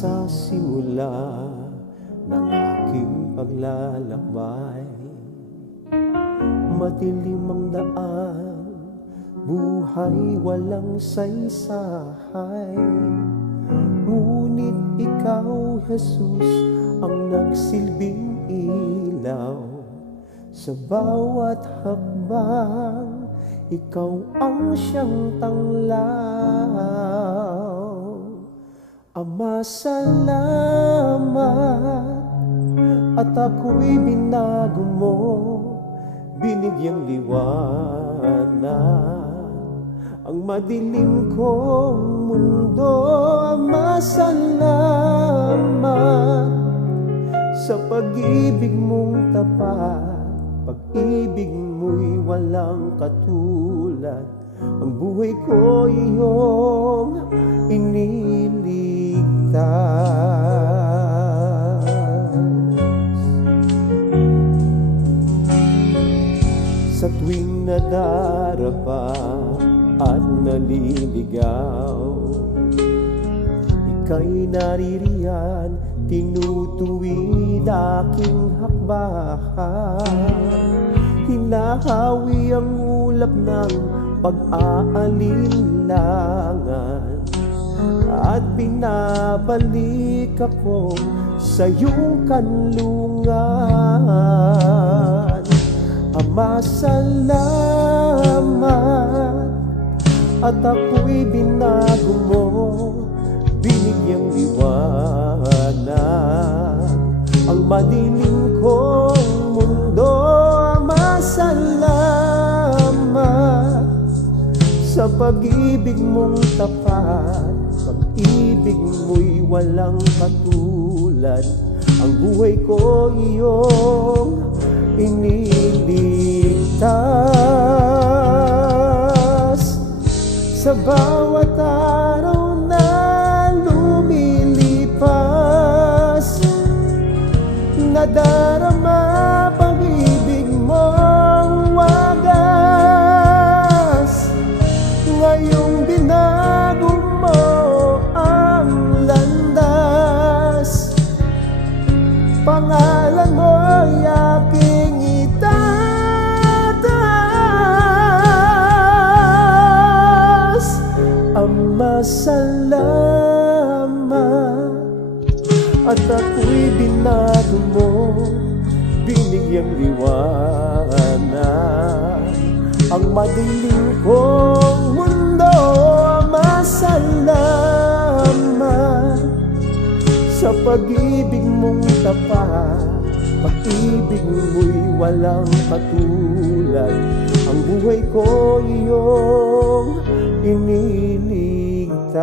sa simula ng aking paglalakbay. Madilim ang daan, buhay walang saysay. Ngunit ikaw, Jesus, ang nagsilbing ilaw. Sa bawat hakbang, ikaw ang siyang tanglaw. Ama, salamat, at ako'y binago mo, binigyang liwanag ang madilim kong mundo. Ama, salamat sa pag-ibig mong tapat. Pag-ibig mo'y walang katulad. Ang buhay ko iyong iniligtas. Sa tuwing nadarapa at naliligaw, ika'y naririyan, tinutuwid aking hakbang. Hinahawi ang ulap ng pag-aalinlangan, at pinabalik ako sa iyong kanlungan. Ama, salamat, at ako'y binago mo, binigyang liwanag ang madilim kong mundo. Ama, salamat sa pag-ibig mong tapat. Pag-ibig mo'y walang katulad. Ang buhay ko iyong iniligtas. Sa bawat araw na lumilipas, nadarama pag-ibig mong wagas. Ngayong binago mo ang landas, pangalan mo'y aking itataas. Ama, salamat, at ako'y binago mo, binigyang liwanag ang madilim kong mundo. Ama, salamat sa pag-ibig mong tapat. Pag-ibig mo'y walang katulad. Ang buhay ko iyong iniligtas.